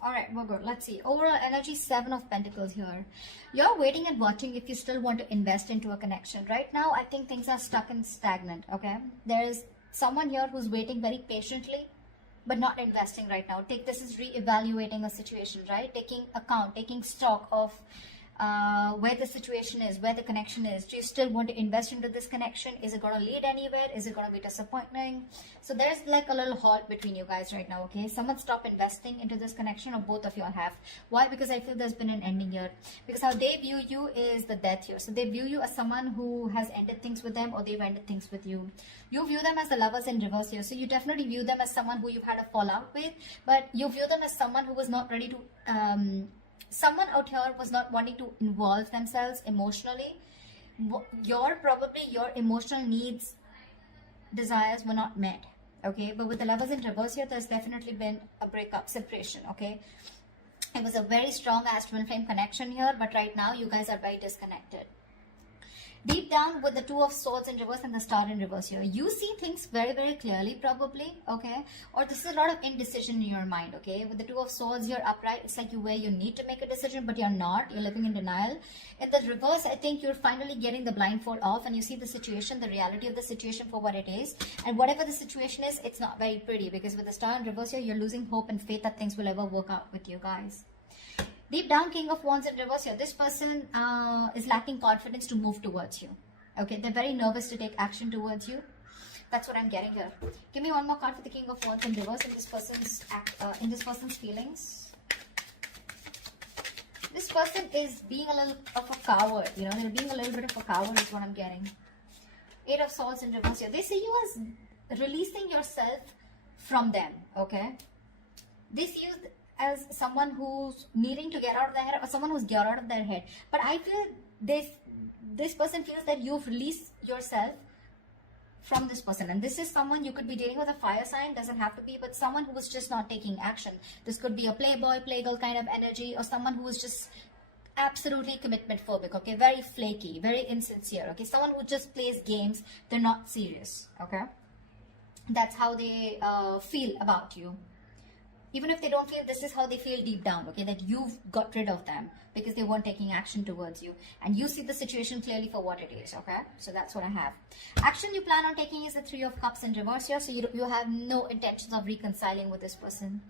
All right, we're good. Let's see. Overall energy, 7 of Pentacles here. You're waiting and watching if you still want to invest into a connection. Right now, I think things are stuck and stagnant, okay? There is someone here who's waiting very patiently, but not investing right now. Take this as re-evaluating a situation, right? Taking account, taking stock of where the situation is, where the connection is. Do you still want to invest into this connection? Is it going to lead anywhere? Is it going to be disappointing? So there's like a little halt between you guys right now, okay? Someone stop investing into this connection, or both of you all have. Why? Because I feel there's been an ending here. Because how they view you is the death here. So they view you as someone who has ended things with them, or they've ended things with you. You view them as the lovers in reverse here. So you definitely view them as someone who you've had a fallout with, but you view them as someone who was not ready to someone out here was not wanting to involve themselves emotionally. Your emotional needs, desires were not met, okay? But with the lovers in reverse here, there's definitely been a breakup, separation, okay? It was a very strong as twin flame connection here, but right now you guys are very disconnected. Deep down, with the 2 of Swords in reverse and the Star in reverse here, you see things very, very clearly probably, okay? Or this is a lot of indecision in your mind, okay? With the 2 of Swords, you're upright. It's like where you need to make a decision, but you're not. You're living in denial. In the reverse, I think you're finally getting the blindfold off and you see the situation, the reality of the situation for what it is. And whatever the situation is, it's not very pretty, because with the Star in reverse here, you're losing hope and faith that things will ever work out with you guys. Deep down, King of Wands in reverse here, this person is lacking confidence to move towards you. Okay, they're very nervous to take action towards you. That's what I'm getting here. Give me one more card for the King of Wands in reverse in this person's feelings. This person is being a little of a coward. You know, they're being a little bit of a coward is what I'm getting. 8 of Swords in reverse here. They see you as releasing yourself from them. Okay, they see you as someone who's needing to get out of their head, or someone who's got out of their head. But I feel this person feels that you've released yourself from this person. And this is someone you could be dealing with, a fire sign, doesn't have to be, but someone who was just not taking action. This could be a playboy, playgirl kind of energy, or someone who is just absolutely commitment phobic, okay? Very flaky, very insincere, okay? Someone who just plays games, they're not serious, okay? That's how they feel about you. Even if they don't feel, this is how they feel deep down, okay? That you've got rid of them because they weren't taking action towards you. And you see the situation clearly for what it is, okay? So that's what I have. Action you plan on taking is the 3 of Cups in reverse here. So you have no intentions of reconciling with this person.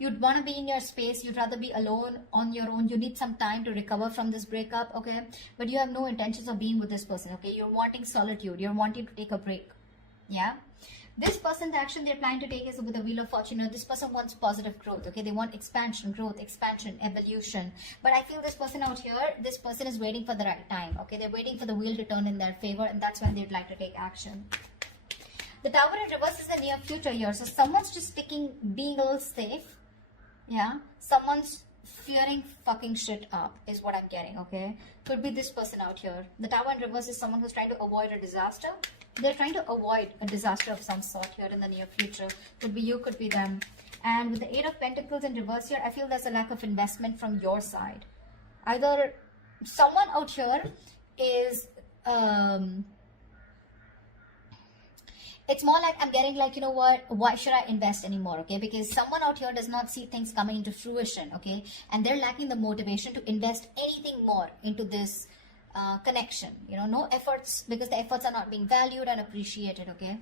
You'd want to be in your space. You'd rather be alone on your own. You need some time to recover from this breakup, okay? But you have no intentions of being with this person, okay? You're wanting solitude. You're wanting to take a break, yeah? This person, the action they're planning to take is with the Wheel of Fortune. This person wants positive growth, okay? They want expansion, growth, expansion, evolution. But I feel this person out here, this person is waiting for the right time, okay? They're waiting for the wheel to turn in their favor, and that's when they'd like to take action. The Tower in reverse is the near future here. So someone's just being a little safe, yeah? Someone's fearing fucking shit up is what I'm getting, okay? Could be this person out here. The Tower in reverse is someone who's trying to avoid a disaster. They're trying to avoid a disaster of some sort here in the near future. Could be you, could be them. And with the 8 of Pentacles in reverse here, I feel there's a lack of investment from your side. Either someone out here is it's more like I'm getting like, you know what, why should I invest anymore, okay? Because someone out here does not see things coming into fruition, okay? And they're lacking the motivation to invest anything more into this connection. You know, no efforts, because the efforts are not being valued and appreciated, okay?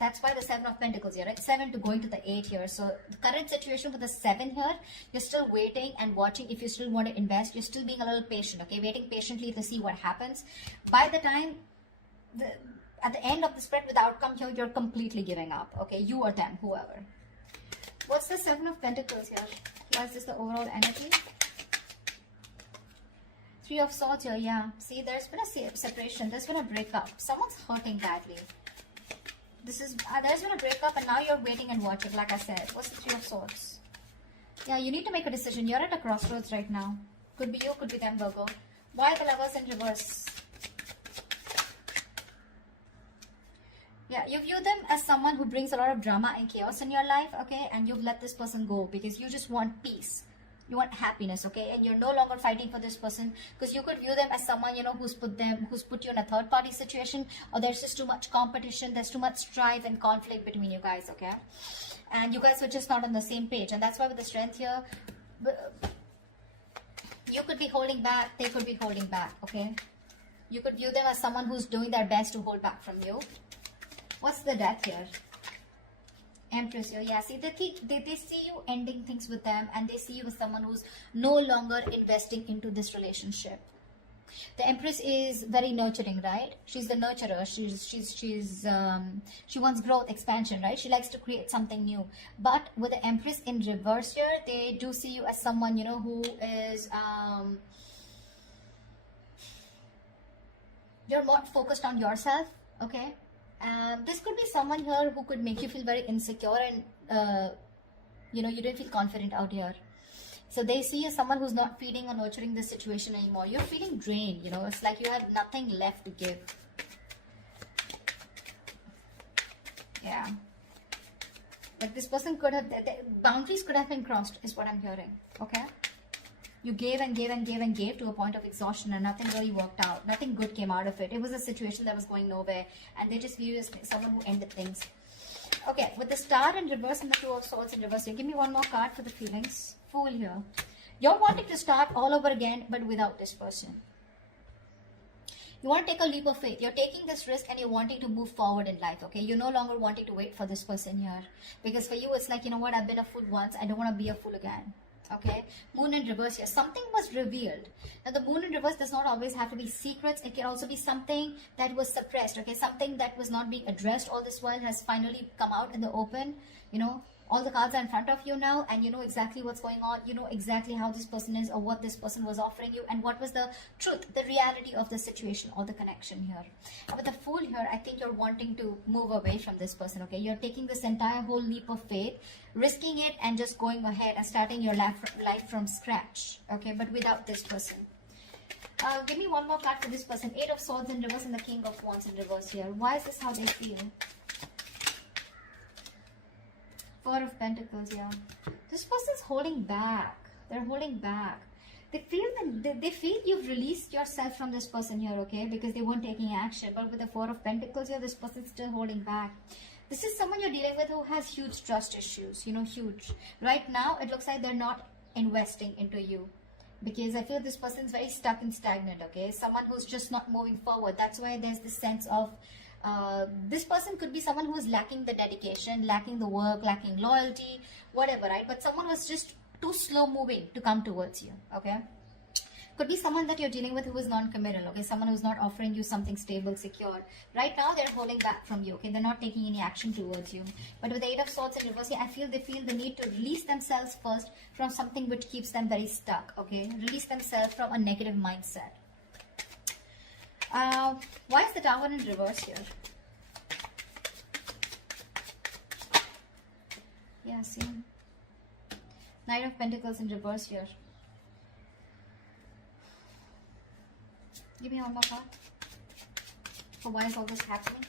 That's why the 7 of Pentacles here, right? 7 to going to the 8 here. So the current situation with the 7 here, you're still waiting and watching if you still want to invest. You're still being a little patient, okay? Waiting patiently to see what happens. By the time, at the end of the spread with the outcome here, you're completely giving up, okay? You or them, whoever. What's the 7 of Pentacles here? Why is this the overall energy? 3 of Swords here, yeah. See, there's been a separation. There's been a breakup. Someone's hurting badly. This is, there's been a breakup and now you're waiting and watching, like I said. What's the 3 of Swords? Yeah, you need to make a decision. You're at a crossroads right now. Could be you, could be them, Virgo. Why the Lovers in reverse? Yeah, you view them as someone who brings a lot of drama and chaos in your life, okay? And you've let this person go because you just want peace. You want happiness, okay? And you're no longer fighting for this person because you could view them as someone, you know, who's put you in a third party situation, or there's just too much competition, there's too much strife and conflict between you guys, okay? And you guys were just not on the same page. And that's why with the Strength here, You could be holding back, they could be holding back, okay? You could view them as someone who's doing their best to hold back from you. What's the death here? Empress here. Yeah, see, they see you ending things with them, and they see you as someone who's no longer investing into this relationship. The Empress is very nurturing, right? She's the nurturer. She wants growth, expansion, right? She likes to create something new. But with the Empress in reverse here, they do see you as someone, you know, who is you're more focused on yourself, okay? This could be someone here who could make you feel very insecure, and you know, you don't feel confident out here. So they see you as someone who's not feeding or nurturing the situation anymore. You're feeling drained, you know. It's like you have nothing left to give. Yeah. But this person could have, the boundaries could have been crossed, is what I'm hearing. Okay? You gave and gave and gave and gave to a point of exhaustion, and nothing really worked out. Nothing good came out of it. It was a situation that was going nowhere, and they just view you as someone who ended things. Okay, with the Star in reverse and the Two of Swords in reverse, give me one more card for the feelings. Fool here. You're wanting to start all over again, but without this person. You want to take a leap of faith. You're taking this risk and you're wanting to move forward in life, okay? You're no longer wanting to wait for this person here. Because for you, it's like, you know what, I've been a fool once. I don't want to be a fool again. Okay? Moon in reverse here. Something was revealed. Now, the moon in reverse does not always have to be secrets. It can also be something that was suppressed, okay? Something that was not being addressed all this while has finally come out in the open, you know? All the cards are in front of you now, and you know exactly what's going on. You know exactly how this person is, or what this person was offering you, and what was the truth, the reality of the situation or the connection here. With the Fool here, I think you're wanting to move away from this person, okay? You're taking this entire whole leap of faith, risking it, and just going ahead and starting your life from scratch, okay? But without this person. Give me one more card for this person. Eight of Swords in reverse and the King of Wands in reverse here. Why is this how they feel? Four of Pentacles, yeah. This person's holding back. They're holding back. They feel that they feel you've released yourself from this person here, okay? Because they weren't taking action. But with the Four of Pentacles here, this person's still holding back. This is someone you're dealing with who has huge trust issues, you know, huge. Right now, it looks like they're not investing into you. Because I feel this person's very stuck and stagnant, okay? Someone who's just not moving forward. That's why there's this sense of this person could be someone who is lacking the dedication, lacking the work, lacking loyalty, whatever, right? But someone who's just too slow moving to come towards you, okay? Could be someone that you're dealing with who is non-committal, okay? Someone who's not offering you something stable, secure. Right now, they're holding back from you, okay? They're not taking any action towards you. But with the Eight of Swords in reverse, I feel they feel the need to release themselves first from something which keeps them very stuck, okay? Release themselves from a negative mindset. Why is the Tower in reverse here? Yeah, see. Knight of Pentacles in reverse here. Give me one more card. So why is all this happening?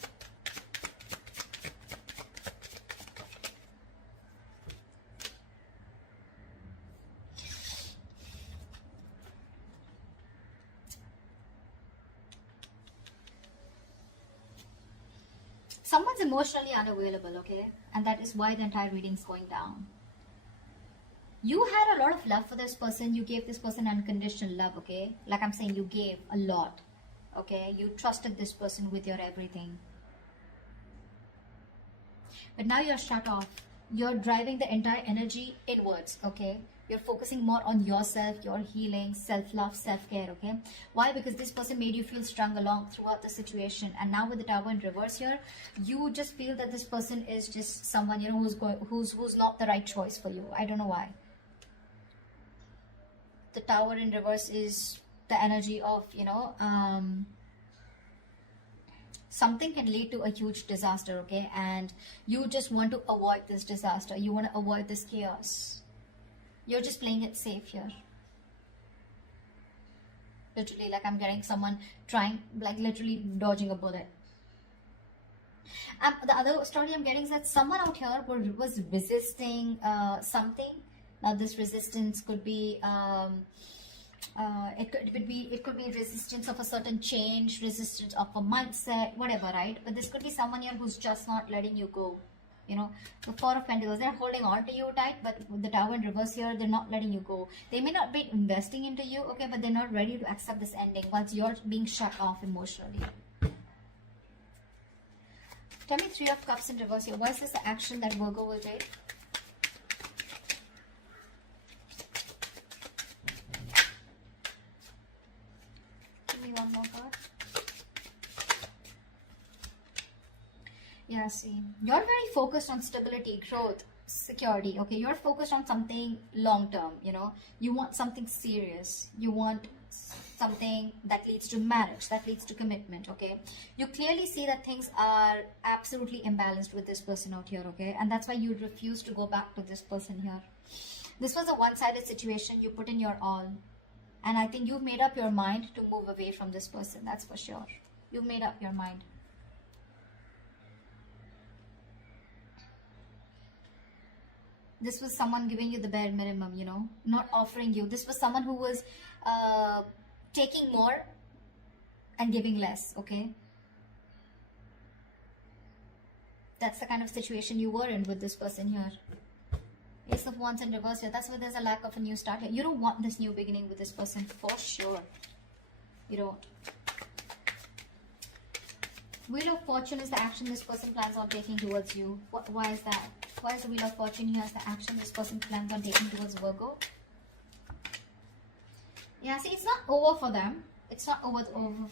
Someone's emotionally unavailable, okay? And that is why the entire reading is going down. You had a lot of love for this person. You gave this person unconditional love, okay? Like I'm saying, you gave a lot, okay? You trusted this person with your everything. But now you're shut off. You're driving the entire energy inwards, okay? You're focusing more on yourself, your healing, self-love, self-care, okay? Why? Because this person made you feel strung along throughout the situation. And now with the Tower in reverse here, you just feel that this person is just someone, you know, who's not the right choice for you. I don't know why. The Tower in reverse is the energy of, you know, something can lead to a huge disaster, okay? And you just want to avoid this disaster. You want to avoid this chaos. You're just playing it safe here. Literally, like I'm getting someone trying, like literally dodging a bullet. The other story I'm getting is that someone out here was resisting something. Now this resistance could be it could be resistance of a certain change, resistance of a mindset, whatever, right? But this could be someone here who's just not letting you go. You know, the Four of Pentacles, they're holding on to you tight, but with the Tower in reverse here, they're not letting you go. They may not be investing into you, okay, but they're not ready to accept this ending once you're being shut off emotionally. Tell me Three of Cups in reverse here. What is this the action that Virgo will take? Give me one more card. Yeah, see, you're very focused on stability, growth, security, okay? You're focused on something long term, you know? You want something serious. You want something that leads to marriage, that leads to commitment, okay? You clearly see that things are absolutely imbalanced with this person out here, okay? And that's why you refuse to go back to this person here. This was a one-sided situation. You put in your all. And I think you've made up your mind to move away from this person, that's for sure. You've made up your mind. This was someone giving you the bare minimum, you know, not offering you. This was someone who was taking more and giving less, okay? That's the kind of situation you were in with this person here. Ace of Wands in reverse here. That's why there's a lack of a new start here. You don't want this new beginning with this person for sure. You don't. Wheel of Fortune is the action this person plans on taking towards you. Why is that? Why is the Wheel of Fortune here as the action this person plans on taking towards Virgo? Yeah, see, it's not over for them. It's not over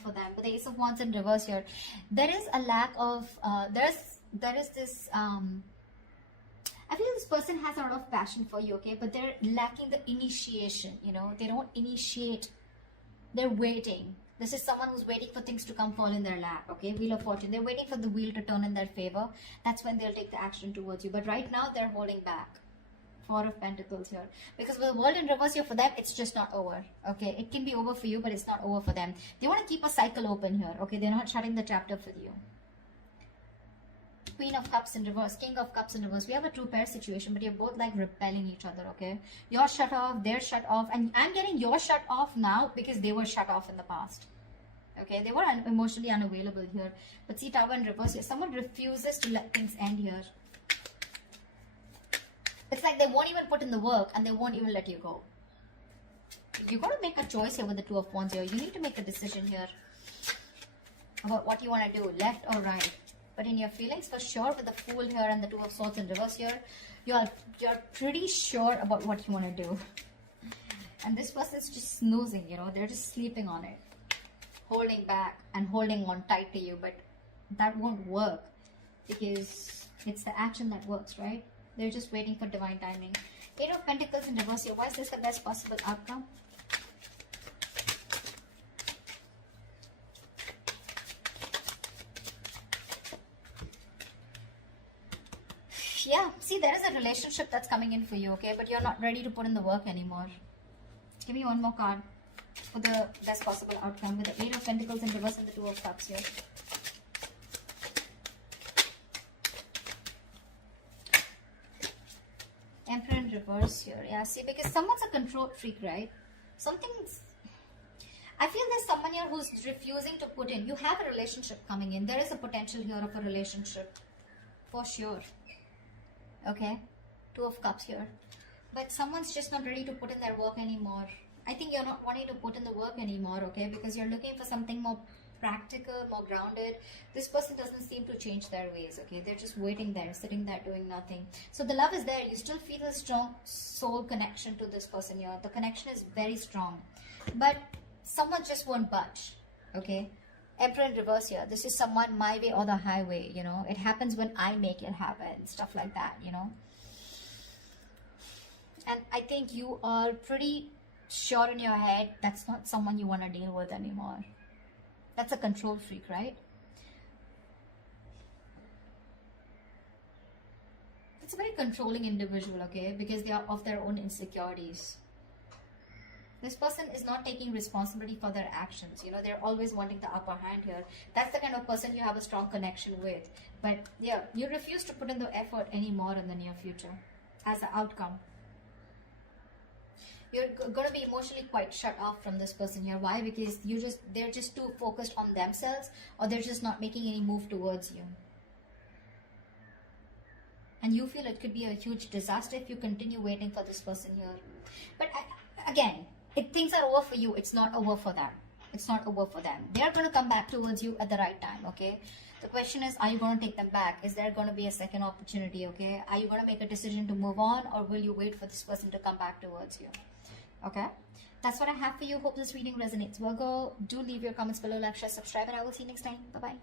for them. But the Ace of Wands in reverse here. There is a lack of, there is this, I feel this person has a lot of passion for you, okay? But they're lacking the initiation, you know? They don't initiate. They're waiting. This is someone who's waiting for things to come fall in their lap, okay? Wheel of Fortune. They're waiting for the wheel to turn in their favor. That's when they'll take the action towards you. But right now, they're holding back. Four of Pentacles here. Because with the World in reverse here, for them, it's just not over, okay? It can be over for you, but it's not over for them. They want to keep a cycle open here, okay? They're not shutting the chapter for you. Queen of Cups in reverse, King of Cups in reverse. We have a two-pair situation, but you're both like repelling each other, okay? You're shut off, they're shut off, and I'm getting you're shut off now because they were shut off in the past. Okay, they were emotionally unavailable here. But see, Tower in reverse here. Someone refuses to let things end here. It's like they won't even put in the work and they won't even let you go. You got to make a choice here with the Two of Wands here. You need to make a decision here about what you want to do, left or right. But in your feelings, for sure, with the Fool here and the Two of Swords in reverse here, you're pretty sure about what you want to do. And this person's just snoozing, you know, they're just sleeping on it, holding back and holding on tight to you. But that won't work because it's the action that works, right? They're just waiting for divine timing. Eight of Pentacles in reverse here. Why is this the best possible outcome? Yeah, see, there is a relationship that's coming in for you, okay? But you're not ready to put in the work anymore. Give me one more card for the best possible outcome with the Eight of Pentacles in reverse and the Two of Cups here. Emperor in reverse here. Yeah, see, because someone's a control freak, right? Something's... I feel there's someone here who's refusing to put in. You have a relationship coming in. There is a potential here of a relationship. For sure. Okay? Two of Cups here. But someone's just not ready to put in their work anymore. I think you're not wanting to put in the work anymore, okay? Because you're looking for something more practical, more grounded. This person doesn't seem to change their ways, okay? They're just waiting there, sitting there doing nothing. So the love is there. You still feel a strong soul connection to this person here. The connection is very strong. But someone just won't budge, okay? Emperor in reverse here. This is someone my way or the highway, you know? It happens when I make it happen. Stuff like that, you know? And I think you are pretty sure in your head that's not someone you want to deal with anymore. That's a control freak, right? It's a very controlling individual, okay? Because they are of their own insecurities. This person is not taking responsibility for their actions. You know, they're always wanting the upper hand here. That's the kind of person you have a strong connection with. But yeah, you refuse to put in the effort anymore in the near future as an outcome. You're going to be emotionally quite shut off from this person here. Why? Because they're just too focused on themselves, or they're just not making any move towards you. And you feel it could be a huge disaster if you continue waiting for this person here. But again, if things are over for you, it's not over for them. It's not over for them. They're going to come back towards you at the right time, okay? The question is, are you going to take them back? Is there going to be a second opportunity, okay? Are you going to make a decision to move on, or will you wait for this person to come back towards you? Okay? That's what I have for you. Hope this reading resonates. Virgo, do leave your comments below, like, share, subscribe, and I will see you next time. Bye-bye.